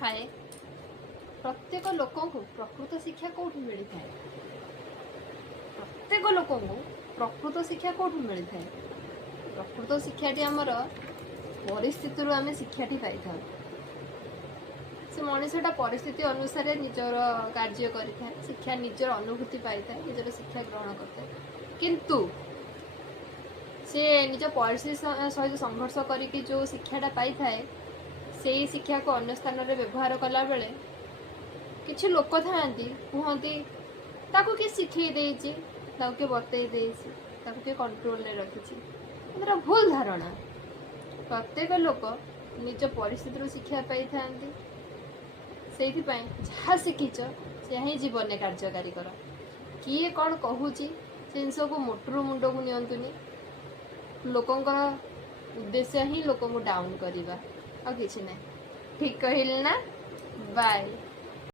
ଥାଏ प्रत्येक लोक प्रकृत शिक्षा कौटू मिली था प्रत्येक लोक प्रकृत शिक्षा कौटू मिली था प्रकृत शिक्षाटी आमर परिस्थिति आम शिक्षाटी पाई था से मनुष्यटा परिस्थिति अनुसार निजर कार्य करें शिक्षा निजर अनुभूति पाई था निजर शिक्षा ग्रहण करता किंतु से निज परिस्थिति सहित संघर्ष करके जो शिक्षाटा पाई थाए से शिक्षा को अन्य स्थान में व्यवहार कला बेले किछि लोक था कहती ताकू किए शिखई देछि ताकू किए बतई देछि ताकू किए कंट्रोल ने रखिछि मतलब भूल धारणा प्रत्येक लोक निज परिस्थिति शिक्षा पाई थांती से जहाँ शिखिच से ही जीवन में कार्यकारी कर किए कौन कहूँ से जिनस को मोटरू मुंड को नियंतुनी लोकंकर उद्देश्य ही लोक डाउन करवा आ कि ना ठीक कहल ना बाय।